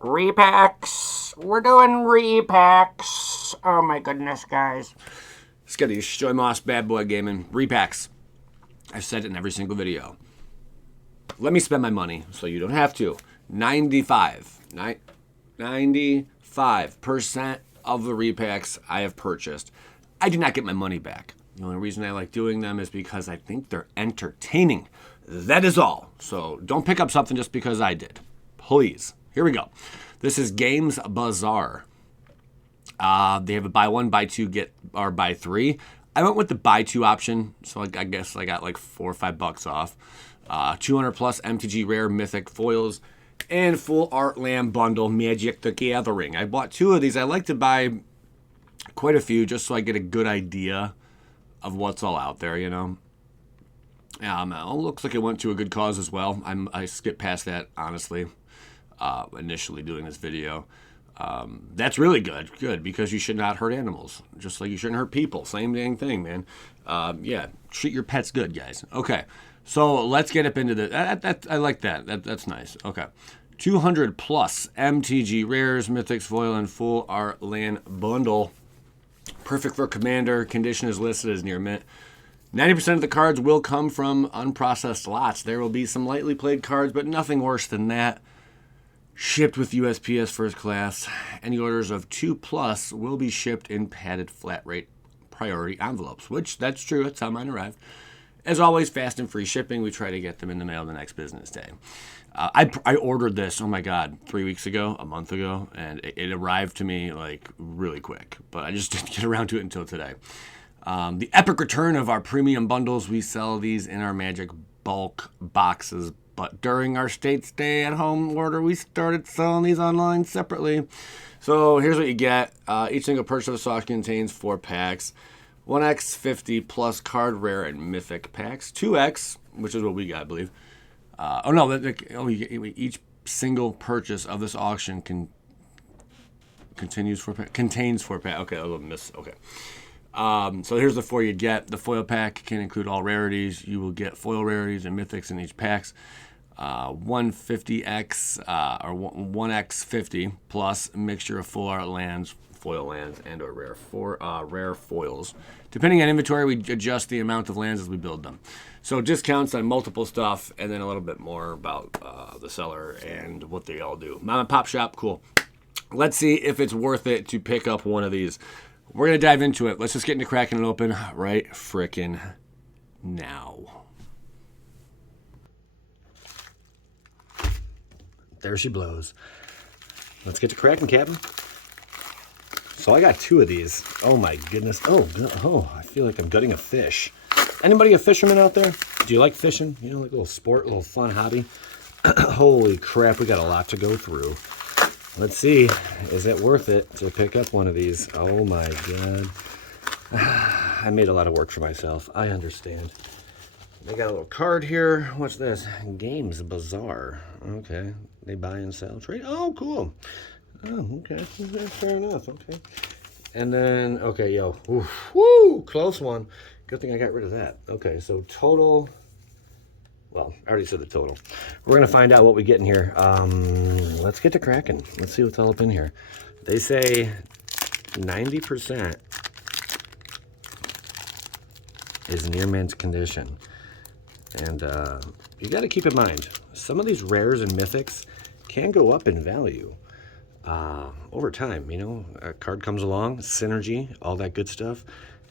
Repacks. We're doing repacks. Oh my goodness, guys. Let's get these Joy Moss Bad Boy Gaming repacks. I've said it in every single video. Let me spend my money so you don't have to. 95% of the repacks I have purchased, I do not get my money back. The only reason I like doing them is because I think they're entertaining. That is all. So don't pick up something just because I did. Please. Here we go. This is gamers.bazaar. They have a buy one, buy two, get or buy three. I went with the buy two option, so I guess I got like $4 or $5 off. 200 plus MTG Rare Mythic foils and full Art Land bundle Magic the Gathering. I bought two of these. I like to buy quite a few just so I get a good idea of what's all out there, you know. Looks like it went to a good cause as well. I skipped past that, honestly, initially doing this video. That's really good, because you should not hurt animals, just like you shouldn't hurt people. Same dang thing, man. Yeah, treat your pets good, guys. Okay, so let's get up into the. I like that. That's nice. Okay, 200 plus MTG Rares, Mythics, Foil, and Full Art Land bundle. Perfect for Commander. Condition is listed as near mint. 90% of the cards will come from unprocessed lots. There will be some lightly played cards, but nothing worse than that. Shipped with USPS first class. Any orders of 2+ will be shipped in padded flat rate priority envelopes, which that's true. That's how mine arrived. As always, fast and free shipping. We try to get them in the mail the next business day. I ordered this, oh my God, 3 weeks ago, a month ago, and it arrived to me like really quick, but I just didn't get around to it until today. The epic return of our premium bundles. We sell these in our Magic bulk boxes, but during our state stay-at-home order, we started selling these online separately. So here's what you get. Each single purchase of a sauce contains 4 packs. 1x 50 plus card rare and mythic packs. 2x, which is what we got, I believe. Each single purchase of this auction contains 4 packs. Okay, a little miss. Okay. So here's the 4 you get. The foil pack can include all rarities. You will get foil rarities and mythics in each packs. 150x or 1x50 plus mixture of full art lands, foil lands, and or rare foils. Depending on inventory, we adjust the amount of lands as we build them. So discounts on multiple stuff, and then a little bit more about the seller and what they all do. Mom and pop shop, cool. Let's see if it's worth it to pick up one of these. We're going to dive into it. Let's just get into cracking it open right frickin' now. There she blows. Let's get to cracking, Captain. So I got 2 of these. Oh my goodness. Oh, I feel like I'm gutting a fish. Anybody a fisherman out there? Do you like fishing? You know, like a little sport, a little fun hobby? Holy crap, we got a lot to go through. Let's see, is it worth it to pick up one of these? Oh my God. I made a lot of work for myself. I understand. They got a little card here. What's this? Games Bazaar. Okay. They buy and sell, trade. Oh, cool. Oh, okay. Fair enough. Okay. And then, okay, yo. Oof, woo, close one. Good thing I got rid of that. Okay, so total. Well, I already said the total. We're going to find out what we get in here. Let's get to cracking. Let's see what's all up in here. They say 90% is near mint condition. And you got to keep in mind, some of these rares and mythics can go up in value over time. You know, a card comes along, synergy, all that good stuff,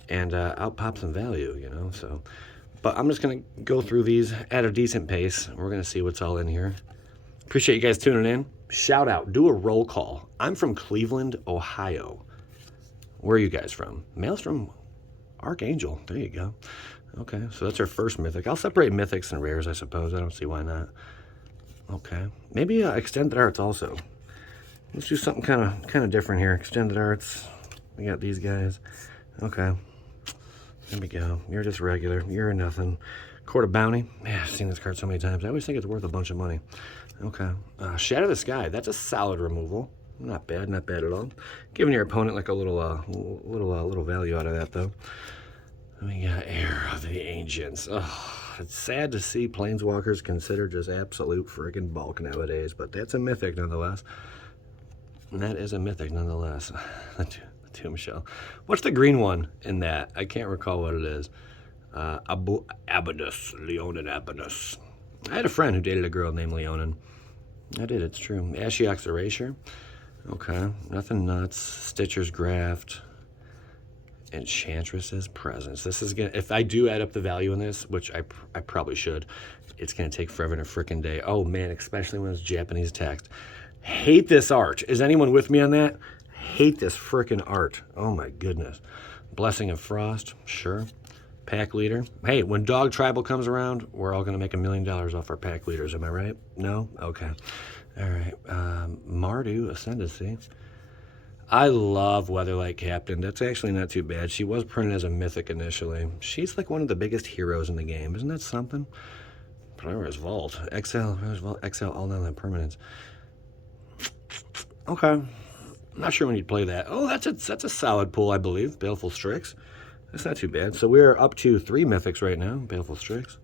and out pops in value, you know, so... But I'm just going to go through these at a decent pace. We're going to see what's all in here. Appreciate you guys tuning in. Shout out. Do a roll call. I'm from Cleveland, Ohio. Where are you guys from? Mail's from Archangel. There you go. Okay, so that's our first mythic. I'll separate mythics and rares, I suppose. I don't see why not. Okay. Maybe extended arts also. Let's do something kind of different here. Extended arts. We got these guys. Okay. There we go. You're just regular. You're nothing. Court of Bounty. Man, I've seen this card so many times. I always think it's worth a bunch of money. Okay. Shadow the Sky. That's a solid removal. Not bad. Not bad at all. Giving your opponent like a little value out of that, though. We got Heir of the Ancients. Oh, it's sad to see Planeswalkers considered just absolute friggin' bulk nowadays, but that's a mythic nonetheless. And that is a mythic nonetheless. The Tomb Shell. What's the green one in that? I can't recall what it is. Abinus. Leonin Abinus. I had a friend who dated a girl named Leonin. I did, it's true. Ashiok's Erasure. Okay, nothing nuts. Stitcher's Graft. Enchantress's Presence. This is gonna, if I do add up the value in this, which I probably should, it's gonna take forever and a frickin' day. Oh man, especially when it's Japanese text. Hate this art. Is anyone with me on that? Hate this frickin' art. Oh my goodness. Blessing of Frost, sure. Pack Leader. Hey, when Dog Tribal comes around, we're all gonna make $1 million off our pack leaders, am I right? No? Okay. All right. Mardu, Ascendancy. I love Weatherlight Captain. That's actually not too bad. She was printed as a mythic initially. She's like one of the biggest heroes in the game. Isn't that something? Prior's Vault. Exile, all down that permanence. Okay. I'm not sure when you'd play that. Oh, that's a solid pull, I believe. Baleful Strix. That's not too bad. So we're up to 3 mythics right now. Baleful Strix.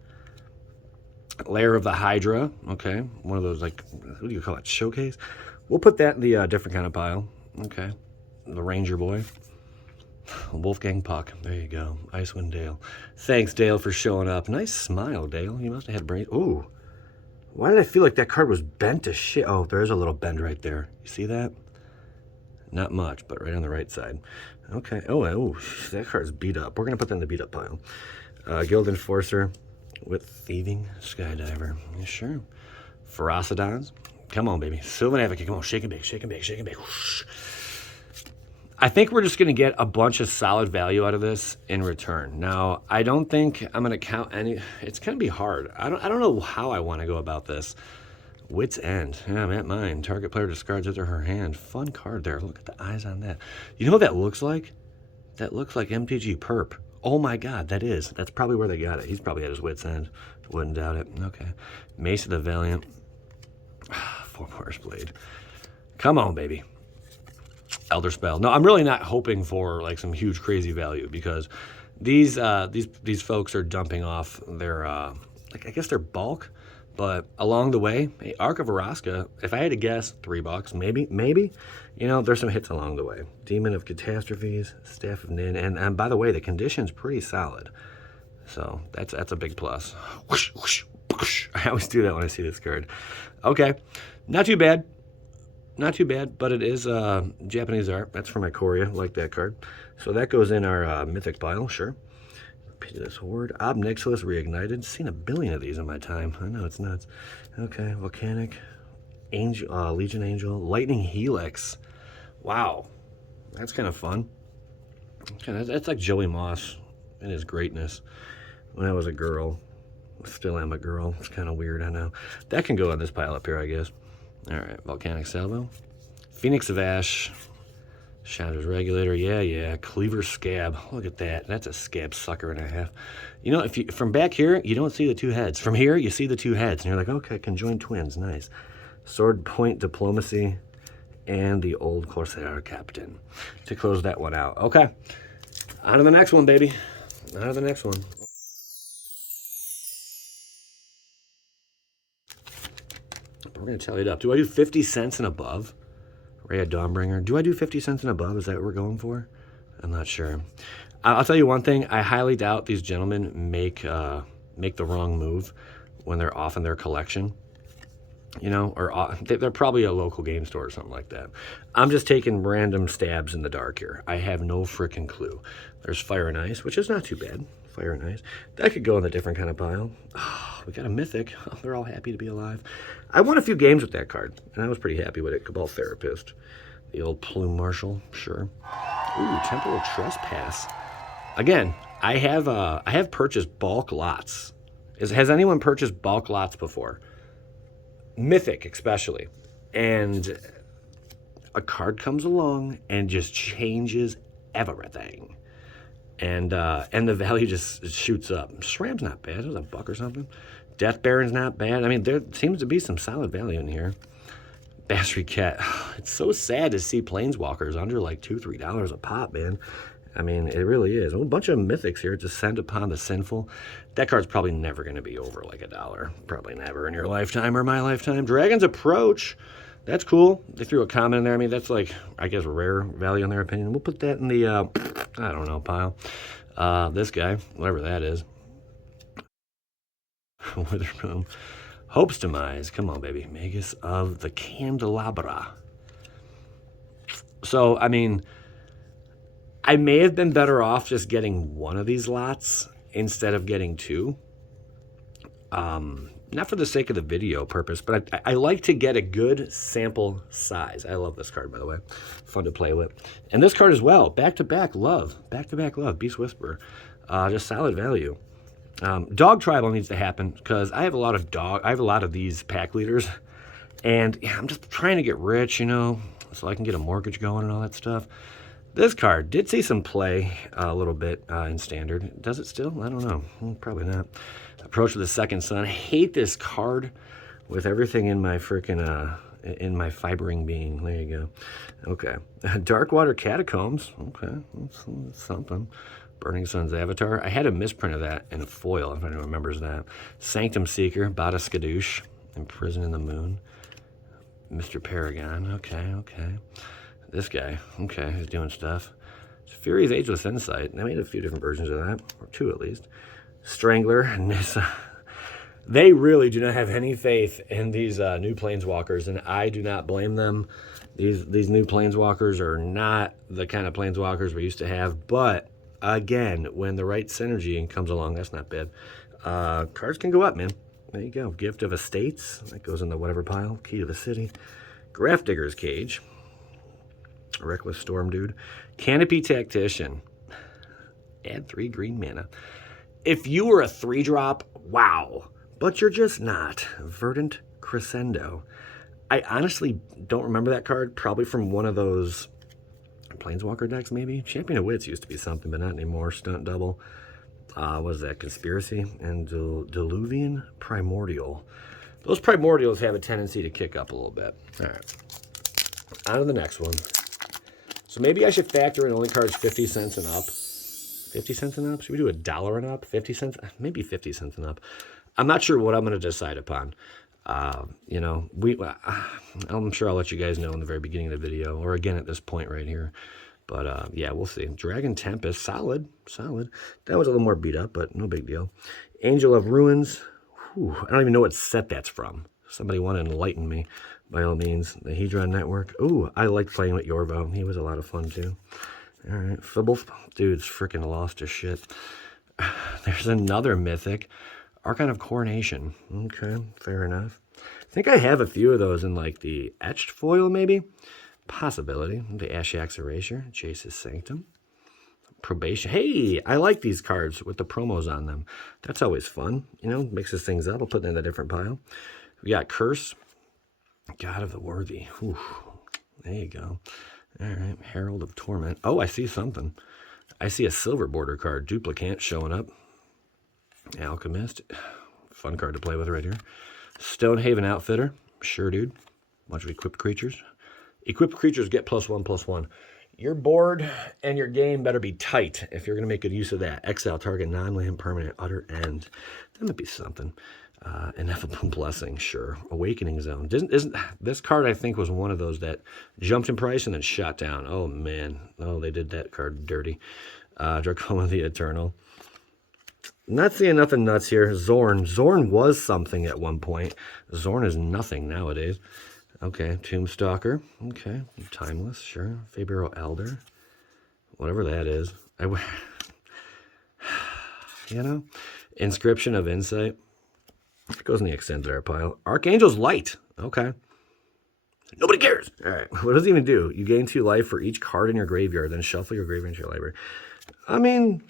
Lair of the Hydra. Okay. One of those, like, what do you call it? Showcase? We'll put that in the different kind of pile. Okay. The Ranger Boy. Wolfgang Puck. There you go. Icewind Dale. Thanks, Dale, for showing up. Nice smile, Dale. You must have had brain. Ooh. Why did I feel like that card was bent to shit? Oh, there is a little bend right there. You see that? Not much, but right on the right side. Okay. Oh, that card's beat up. We're going to put that in the beat up pile. Guild Enforcer with Thieving Skydiver. Yeah, sure. Ferocidons. Come on, baby. Sylvan Advocate. Come on. Shake and bake, shake and bake, shake and bake. Whoosh. I think we're just going to get a bunch of solid value out of this in return. Now, I don't think I'm going to count any. It's going to be hard. I don't know how I want to go about this. Wit's End. Yeah, I'm at mine. Target player discards it or her hand. Fun card there. Look at the eyes on that. You know what that looks like? That looks like MTG Perp. Oh my God, that is. That's probably where they got it. He's probably at his wit's end. Wouldn't doubt it. Okay. Mace of the Valiant. 4 Force Blade. Come on, baby. Elder Spell. No, I'm really not hoping for like some huge crazy value because these folks are dumping off their like I guess their bulk, but along the way, hey, Arc of Araska, if I had to guess, $3, maybe. You know, there's some hits along the way. Demon of Catastrophes, Staff of Nin, and by the way, the condition's pretty solid. So that's a big plus. Whoosh, whoosh, whoosh. I always do that when I see this card. Okay, not too bad. Not too bad, but it is Japanese art. That's from Ikoria, like that card. So that goes in our mythic pile, sure. Pitiless Horde. Ob Nixilis Reignited. Seen 1 billion of these in my time. I know, it's nuts. Okay, Volcanic. Angel, Legion Angel. Lightning Helix. Wow. That's kind of fun. Okay, that's like Joey Moss and his greatness. When I was a girl. Still am a girl. It's kind of weird, I know. That can go in this pile up here, I guess. All right, Volcanic Salvo. Phoenix of Ash. Shatter's Regulator. Yeah. Cleaver Scab. Look at that. That's a scab sucker and a half. You know, if you from back here, you don't see the 2 heads. From here, you see the 2 heads. And you're like, okay, conjoined twins. Nice. Sword Point Diplomacy. And the Old Corsair Captain. To close that one out. Okay. On to the next one, baby. On to the next one. We're going to tally it up. Do I do 50 cents and above? Rhea Dawnbringer. Do I do 50 cents and above? Is that what we're going for? I'm not sure. I'll tell you one thing. I highly doubt these gentlemen make the wrong move when they're off in their collection. You know, or they're probably a local game store or something like that. I'm just taking random stabs in the dark here. I have no freaking clue. There's Fire and Ice, which is not too bad. Fire and Ice. That could go in a different kind of pile. Oh, we got a mythic. Oh, they're all happy to be alive. I won a few games with that card, and I was pretty happy with it. Cabal Therapist. The old Plume Marshal, sure. Ooh, Temporal Trespass. Again, I have purchased bulk lots. Has anyone purchased bulk lots before? Mythic, especially. And a card comes along and just changes everything. And the value just shoots up. Shram's not bad. It was $1 or something. Death Baron's not bad. I mean, there seems to be some solid value in here. Basri Cat. It's so sad to see Planeswalkers under like $2, $3 a pop, man. I mean, it really is. A bunch of mythics here. Descend Upon the Sinful. That card's probably never going to be over like $1. Probably never in your lifetime or my lifetime. Dragon's Approach. That's cool. They threw a comment in there. I mean, that's like, I guess, rare value in their opinion. We'll put that in the, I don't know, pile. This guy, whatever that is. Witherbloom. Hope's Demise. Come on, baby. Magus of the Candelabra. So, I mean, I may have been better off just getting one of these lots instead of getting two. Not for the sake of the video purpose, but I like to get a good sample size. I love this card, by the way. Fun to play with. And this card as well. Back-to-back love. Back-to-back love. Beast Whisperer. Just solid value. Dog Tribal needs to happen because I have a lot of these pack leaders. And yeah, I'm just trying to get rich, you know, so I can get a mortgage going and all that stuff. This card did see some play a little bit in Standard. Does it still? I don't know. Probably not. Approach of the Second Sun. I hate this card with everything in my freaking, in my fibering being. There you go. Okay. Darkwater Catacombs. Okay. That's something. Burning Sun's Avatar. I had a misprint of that in a foil, if anyone remembers that. Sanctum Seeker. Bada Skadoosh. Imprison in the Moon. Mr. Paragon. Okay. This guy, okay, he's doing stuff. Fury's Ageless Insight. I made a few different versions of that, or two at least. Strangler, Nissa. They really do not have any faith in these new Planeswalkers, and I do not blame them. These new Planeswalkers are not the kind of Planeswalkers we used to have, but again, when the right synergy comes along, that's not bad. Cards can go up, man. There you go. Gift of Estates. That goes in the whatever pile. Key to the City. Grafdigger's Cage. Reckless Storm Dude. Canopy Tactician. Add 3 green mana. If you were a 3-drop, wow. But you're just not. Verdant Crescendo. I honestly don't remember that card. Probably from one of those Planeswalker decks, maybe. Champion of Wits used to be something, but not anymore. Stunt Double. Was that Conspiracy? And Diluvian Primordial. Those Primordials have a tendency to kick up a little bit. All right. On to the next one. So maybe I should factor in only cards 50 cents and up. 50 cents and up? Should we do $1 and up? 50 cents? Maybe 50 cents and up. I'm not sure what I'm going to decide upon. You know, I'm sure I'll let you guys know in the very beginning of the video, or again at this point right here. But yeah, we'll see. Dragon Tempest, solid. That was a little more beat up, but no big deal. Angel of Ruins. Whew, I don't even know what set that's from. Somebody want to enlighten me, by all means. The Hedron Network. Ooh, I liked playing with Yorvo. He was a lot of fun, too. All right, Fibble. Dude's freaking lost his shit. There's another Mythic. Archon of Coronation. Okay, fair enough. I think I have a few of those in, like, the etched foil, maybe? Possibility. The Ashax Erasure. Jace's Sanctum. Probation. Hey, I like these cards with the promos on them. That's always fun. You know, mixes things up. I'll put them in a different pile. We got Curse. God of the Worthy. Whew. There you go. All right. Herald of Torment. Oh, I see something. I see a silver border card. Duplicant showing up. Alchemist. Fun card to play with right here. Stonehaven Outfitter. Sure, dude. Bunch of equipped creatures. Equipped creatures get +1/+1. Your board and your game better be tight if you're going to make good use of that. Exile target non-land permanent utter end. That might be something. Ineffable Blessing, sure. Awakening Zone. Isn't this card, I think, was one of those that jumped in price and then shot down. Oh, man. Oh, they did that card dirty. Dracoma the Eternal. Not seeing nothing nuts here. Zorn. Zorn was something at one point. Zorn is nothing nowadays. Okay, Tombstalker. Okay, Timeless, sure. Fabro Elder. Whatever that is. You know? Inscription of Insight. It goes in the Extended Art pile. Archangel's Light. Okay. Nobody cares. All right. What does it even do? You gain 2 life for each card in your graveyard, then shuffle your graveyard into your library. I mean,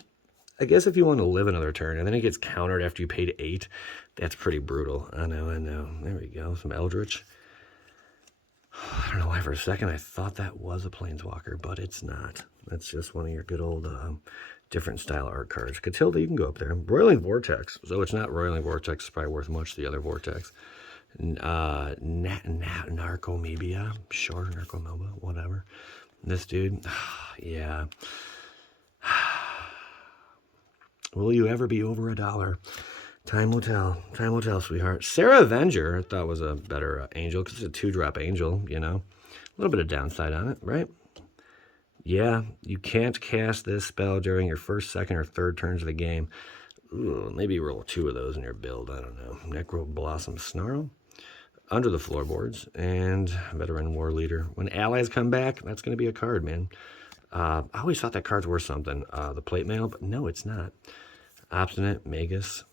I guess if you want to live another turn, and then it gets countered after you paid 8, that's pretty brutal. I know. There we go. Some Eldritch. I don't know why for a second I thought that was a Planeswalker, but it's not. That's just one of your good old different style art cards. Catilda, you can go up there. Roiling Vortex. So it's not Roiling Vortex. It's probably worth much the other Vortex. Narcomebia. Sure, Narcomoba. Whatever. This dude. Yeah. Will you ever be over $1? Time will tell. Time will tell, sweetheart. Sarah Avenger, I thought was a better angel because it's a 2-drop angel, you know. A little bit of downside on it, right? Yeah, you can't cast this spell during your first, second, or third turns of the game. Ooh, maybe roll 2 of those in your build. I don't know. Necro Blossom Snarl. Under the floorboards. And Veteran War Leader. When allies come back, that's going to be a card, man. I always thought that card's worth something. The Plate Mail, but no, it's not. Obstinate, Magus.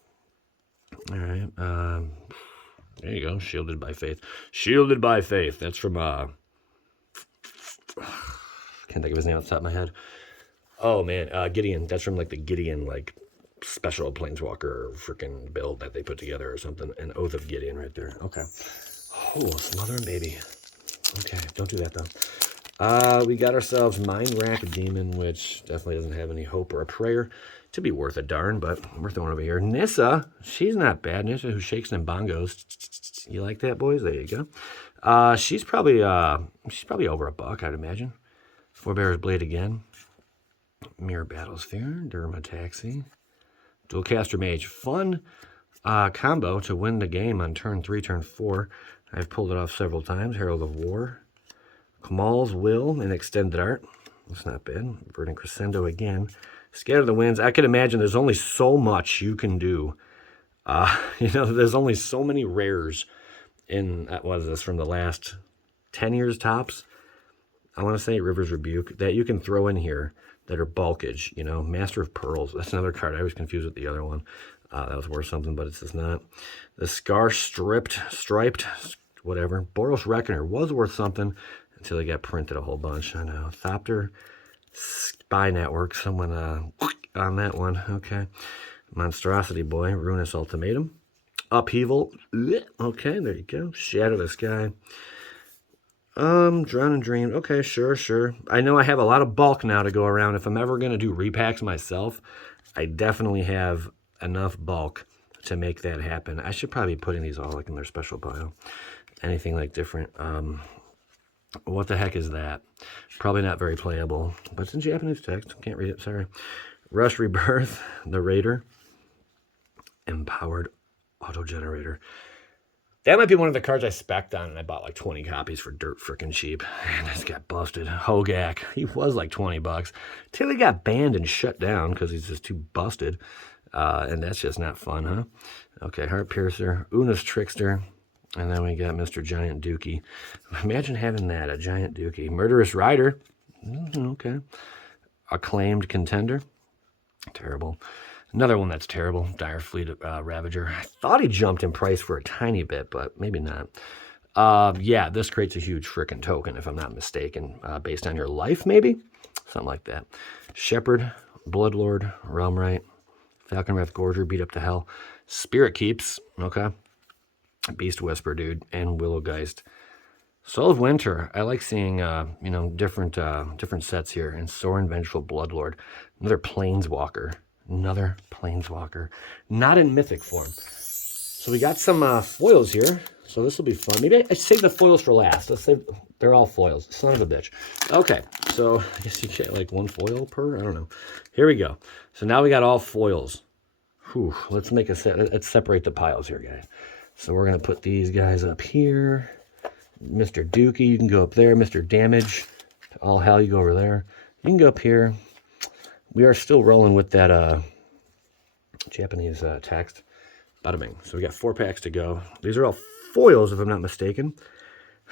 All right. There you go. Shielded by Faith. Shielded by Faith. That's from, can't think of his name off the top of my head. Oh, man. Gideon. That's from, like, the Gideon, like, special Planeswalker freaking build that they put together or something. An Oath of Gideon right there. Okay. Oh, smothering baby. Okay. Don't do that, though. We got ourselves Mind Rack Demon, which definitely doesn't have any hope or a prayer to be worth a darn, but worth the one over here. Nissa, she's not bad. Nissa, who shakes them bongos. You like that, boys? There you go. She's probably over $1, I'd imagine. Forebear's Blade again. Mirror Battlesphere, Dermataxi. Dualcaster Mage. Fun combo to win the game on turn 3, turn 4. I've pulled it off several times. Herald of War. Kamal's Will and Extended Art. That's not bad. Verdant Crescendo again. Scatter the Winds. I can imagine there's only so much you can do. There's only so many rares in, what is this, from the last 10 years tops? I want to say River's Rebuke, that you can throw in here that are bulkage, Master of Pearls. That's another card. I was confused with the other one. That was worth something, but it's just not. The Scar Striped, whatever. Boros Reckoner was worth something until they got printed a whole bunch. I know. Thopter, Spy Network, someone on that one. Okay. Monstrosity Boy, Ruinous Ultimatum. Upheaval. Okay, there you go. Shadow the Sky. Drown and Dream. Okay, sure. I know I have a lot of bulk now to go around. If I'm ever going to do repacks myself, I definitely have enough bulk to make that happen. I should probably be putting these all like in their special pile. Anything like different. What the heck is that? Probably not very playable, but it's in Japanese text. Can't read it, sorry. Rush Rebirth, the Raider. Empowered Auto Generator. That might be one of the cards I spec'd on, and I bought like 20 copies for dirt freaking cheap. And I just got busted. Hogak. He was like $20. Till he got banned and shut down because he's just too busted. And that's just not fun, huh? Okay, Heart Piercer, Una's Trickster. And then we got Mr. Giant Dookie. Imagine having that, a Giant Dookie. Murderous Rider. Okay. Acclaimed Contender. Terrible. Another one that's terrible, Dire Fleet Ravager. I thought he jumped in price for a tiny bit, but maybe not. Yeah, this creates a huge frickin' token, if I'm not mistaken, based on your life, maybe? Something like that. Shepherd, Bloodlord, Realmright, Falconwrath Gorger, Beat Up to Hell, Spirit Keeps, okay? Beast Whisper, dude, and Willowgeist. Soul of Winter, I like seeing, different sets here. And Sorin Vengeful Bloodlord, another Planeswalker. Another Planeswalker. Not in mythic form. So we got some foils here. So this will be fun. Maybe I save the foils for last. They're all foils. Son of a bitch. Okay. So I guess you get like one foil per. I don't know. Here we go. So now we got all foils. Whew. Let's make a set. Let's separate the piles here, guys. So we're going to put these guys up here. Mr. Dookie, you can go up there. Mr. Damage. All hell, you go over there. You can go up here. We are still rolling with that Japanese text. Bada bing. So we got 4 packs to go. These are all foils, if I'm not mistaken.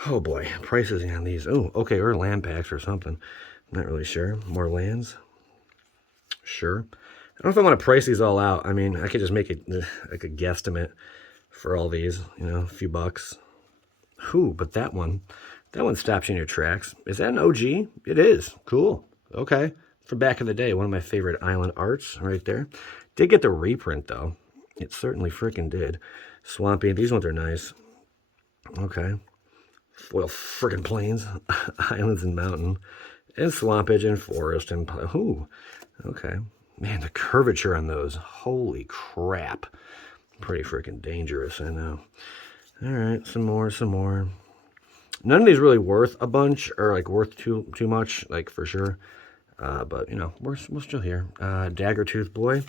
Oh boy, prices on these. Oh, okay, or land packs or something. I'm not really sure. More lands. Sure. I don't know if I want to price these all out. I mean, I could just make it like a guesstimate for all these, a few bucks. Ooh, but that one stops you in your tracks. Is that an OG? It is. Cool. Okay. From back in the day, one of my favorite island arts right there. Did get the reprint, though. It certainly freaking did. Swampy. These ones are nice. Okay. Foil freaking plains. Islands and mountain. And swampage and forest. And ooh. Okay. Man, the curvature on those. Holy crap. Pretty freaking dangerous, I know. All right. Some more. None of these really worth a bunch or like worth too much, like for sure. But, we're still here. Daggertooth Boy.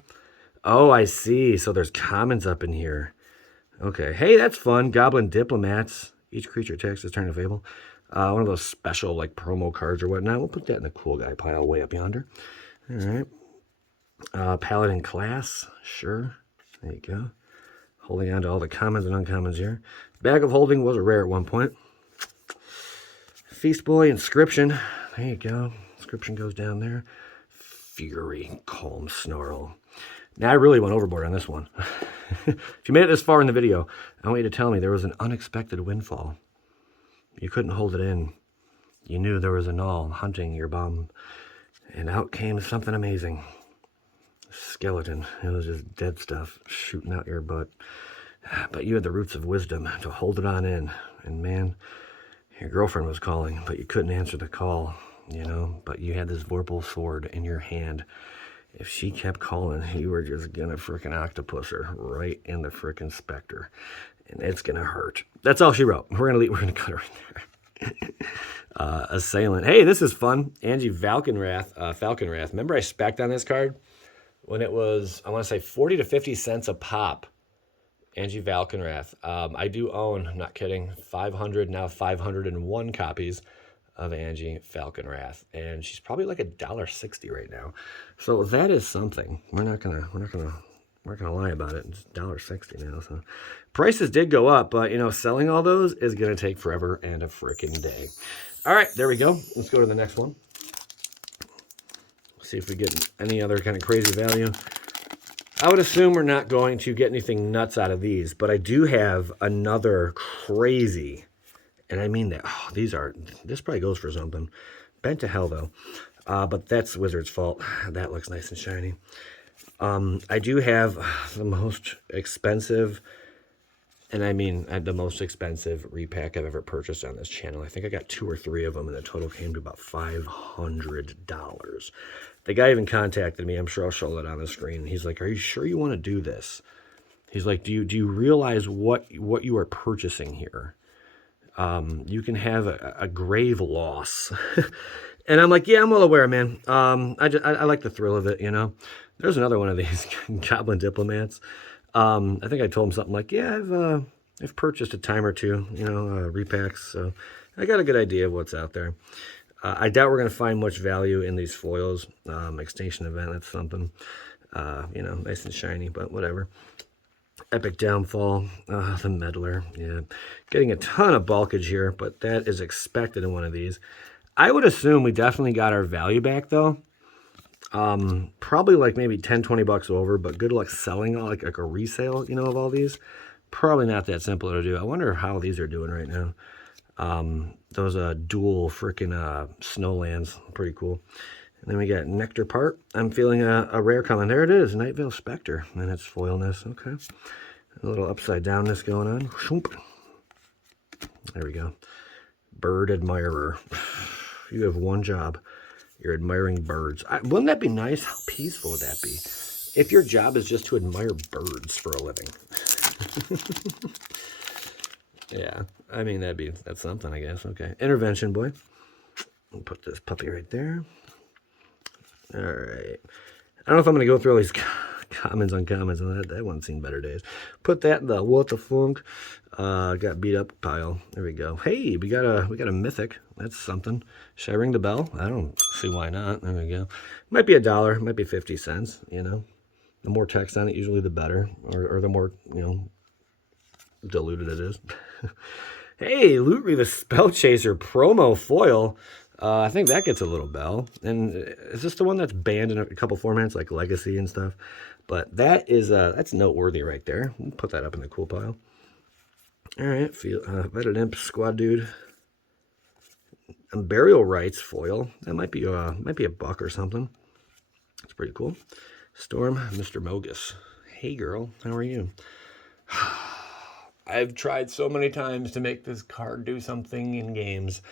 Oh, I see. So there's commons up in here. Okay. Hey, that's fun. Goblin Diplomats. Each creature attacks this turn of Fable. One of those special like promo cards or whatnot. We'll put that in the cool guy pile way up yonder. All right. Paladin class. Sure. There you go. Holding on to all the commons and uncommons here. Bag of Holding was a rare at one point. Feast Boy Inscription. There you go. Inscription goes down there. Fury Calm Snarl. Now I really went overboard on this one. If you made it this far in the video, I want you to tell me there was an unexpected windfall. You couldn't hold it in. You knew there was a gnoll hunting your bum. And out came something amazing. Skeleton. It was just dead stuff shooting out your butt. But you had the roots of wisdom to hold it on in. And man, your girlfriend was calling, but you couldn't answer the call, you know. But you had this Vorpal sword in your hand. If she kept calling, you were just gonna frickin' octopus her right in the frickin' specter. And it's gonna hurt. That's all she wrote. We're gonna cut her right there. Assailant. Hey, this is fun. Angie Falconwrath. Remember I spec'd on this card? When it was, I want to say 40 to 50 cents a pop. Angie Falconwrath. I do own, I'm not kidding, 500, now 501 copies of Angie Falconwrath. And she's probably like $1.60 right now. So that is something. We're not gonna lie about it. It's $1.60 now. So prices did go up, but you know, selling all those is gonna take forever and a freaking day. All right, there we go. Let's go to the next one. See if we get any other kind of crazy value. I would assume we're not going to get anything nuts out of these, but I do have another crazy, and I mean that, this probably goes for something. Bent to hell though, but that's Wizard's fault. That looks nice and shiny. I do have the most expensive, and I mean the most expensive repack I've ever purchased on this channel. I think I got 2 or 3 of them, and the total came to about $500. The guy even contacted me. I'm sure I'll show that on the screen. He's like, "Are you sure you want to do this?" He's like, "Do you realize what you are purchasing here? You can have a grave loss." And I'm like, "Yeah, I'm well aware, man. I like the thrill of it, you know." There's another one of these Goblin Diplomats. I think I told him something like, "Yeah, I've purchased a time or two, you know, repacks, so I got a good idea of what's out there." I doubt we're going to find much value in these foils. Extinction Event, that's something. You know, nice and shiny, but whatever. Epic Downfall, the Meddler. Yeah, getting a ton of bulkage here, but that is expected in one of these. I would assume we definitely got our value back, though. Probably like maybe 10, 20 bucks over, but good luck selling like a resale, you know, of all these. Probably not that simple to do. I wonder how these are doing right now. Those dual freaking snowlands, pretty cool. And then we got Nectar Part. I'm feeling a rare coming. There it is, Night Veil Spectre, and its foilness. Okay, a little upside downness going on. There we go. Bird Admirer. You have one job. You're admiring birds. Wouldn't that be nice? How peaceful would that be? If your job is just to admire birds for a living. Yeah, I mean, that's something, I guess. Okay, Intervention Boy. I'll put this puppy right there. All right. I don't know if I'm going to go through all these commons, uncommons, and that one's seen better days. Put that in the what the funk. Got beat up pile. There we go. Hey, we got a mythic. That's something. Should I ring the bell? I don't see why not. There we go. Might be $1. Might be 50 cents. You know, the more text on it, usually the better, or the more, you know, diluted it is. Hey, Loot the Spell Chaser promo foil. I think that gets a little bell. And is this the one that's banned in a couple formats like Legacy and stuff? But that is that's noteworthy right there. We'll put that up in the cool pile. All right, Vetted Imp Squad Dude. And Burial Rites foil. That might be a buck or something. That's pretty cool. Storm, Mr. Mogus. Hey girl, how are you? I've tried so many times to make this card do something in games.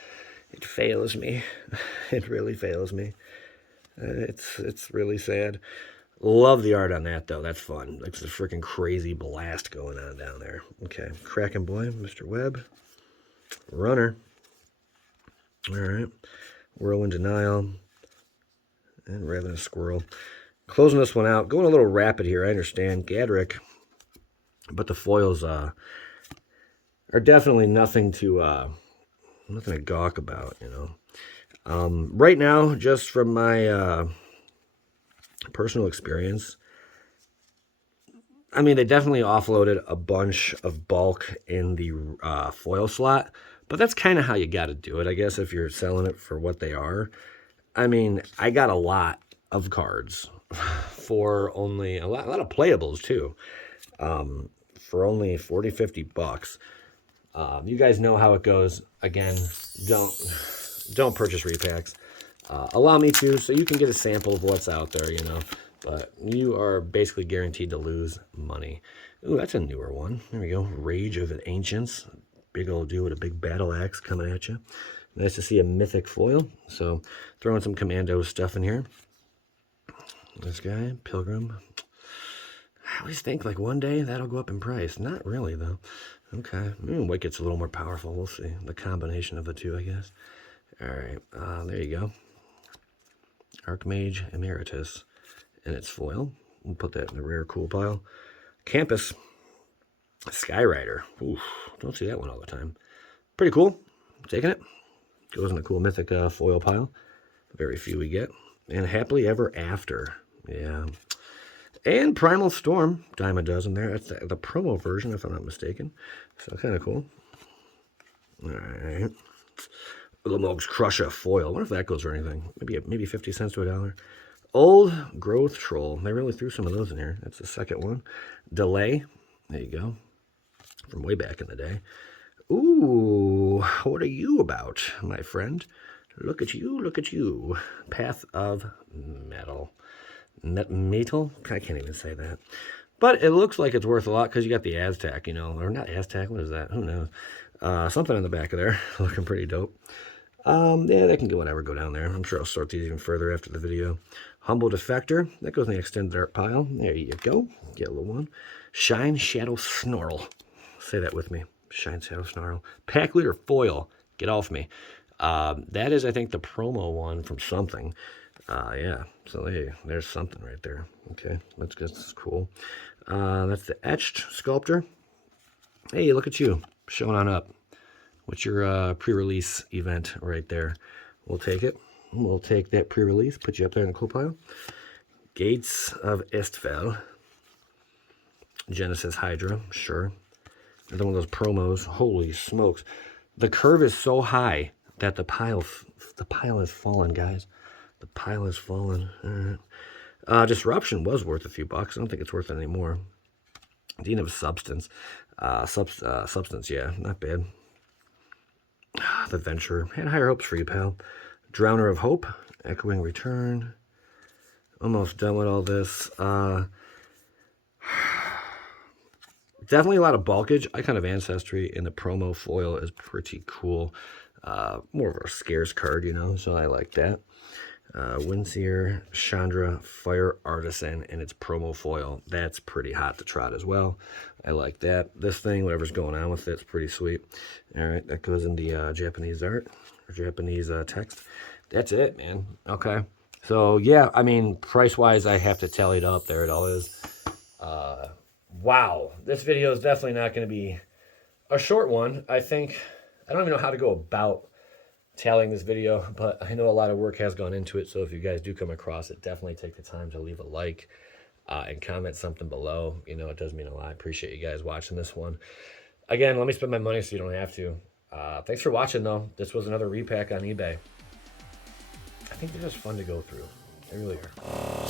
It fails me. It really fails me. It's really sad. Love the art on that, though. That's fun. It's a freaking crazy blast going on down there. Okay. Kraken Boy, Mr. Webb. Runner. All right. Whirlwind Denial. And Ravenous Squirrel. Closing this one out. Going a little rapid here, I understand. Gadrick. But the foils are definitely nothing to gawk about, you know. Right now, just from my personal experience, I mean, they definitely offloaded a bunch of bulk in the foil slot, but that's kind of how you got to do it, I guess, if you're selling it for what they are. I mean, I got a lot of cards for only a lot of playables too, for only 40, 50 bucks. You guys know how it goes. Again, don't purchase repacks. Allow me to, so you can get a sample of what's out there, you know. But you are basically guaranteed to lose money. Ooh, that's a newer one. There we go. Rage of the Ancients. Big old dude with a big battle axe coming at you. Nice to see a mythic foil. So throwing some commando stuff in here. This guy, Pilgrim. I always think like one day that'll go up in price. Not really though. Okay. White gets a little more powerful. We'll see. The combination of the two, I guess. All right. There you go. Archmage Emeritus. And its foil. We'll put that in the rare cool pile. Campus Skyrider. Oof, don't see that one all the time. Pretty cool. Taking it. Goes in the cool mythic foil pile. Very few we get. And Happily Ever After. Yeah. And Primal Storm. Dime a dozen there. That's the promo version, if I'm not mistaken. So kind of cool. All right. Ulamog's Crusher foil. I wonder if that goes for anything. Maybe 50 cents to $1. Old Growth Troll. They really threw some of those in here. That's the second one. Delay. There you go. From way back in the day. Ooh, what are you about, my friend? Look at you, look at you. Path of Metal. Metal? I can't even say that. But it looks like it's worth a lot because you got the Aztec, you know. Or not Aztec, what is that? Who knows? Something in the back of there. Looking pretty dope. Yeah, they can go down there. I'm sure I'll sort these even further after the video. Humble Defector. That goes in the extended art pile. There you go. Get a little one. Shine Shadow Snarl. Say that with me. Shine Shadow Snarl. Pack Leader Foil. Get off me. That is, I think, the promo one from something. Yeah. So there's something right there. Okay. That's good. That's cool. That's the Etched Sculptor. Hey, look at you. Showing on up. What's your pre-release event right there? We'll take it. We'll take that pre-release, put you up there in the cool pile. Gates of Istfell. Genesis Hydra, sure. Another one of those promos. Holy smokes. The curve is so high that the pile has fallen, guys. The pile has fallen. All right. Disruption was worth a few bucks. I don't think it's worth it anymore. Dean of Substance. Substance, yeah, not bad. The Venture. Had higher hopes for you, pal. Drowner of Hope. Echoing Return. Almost done with all this. Definitely a lot of bulkage. Icon of Ancestry in the promo foil is pretty cool. More of a scarce card, you know, so I like that. Windseer, Chandra, Fire Artisan, and its promo foil. That's pretty hot to trot as well. I like that. This thing, whatever's going on with it's pretty sweet. All right, that goes in the Japanese art, or Japanese text. That's it, man. Okay. So, yeah, I mean, price-wise, I have to tally it up. There it all is. Wow. This video is definitely not going to be a short one. I don't even know how to go about tallying this video, but I know a lot of work has gone into it, so if you guys do come across it, definitely take the time to leave a like and comment something below. You know, it does mean a lot. I appreciate you guys watching this one. Again, let me spend my money so you don't have to. Thanks for watching, though. This was another repack on eBay. I think they're just fun to go through. They really are.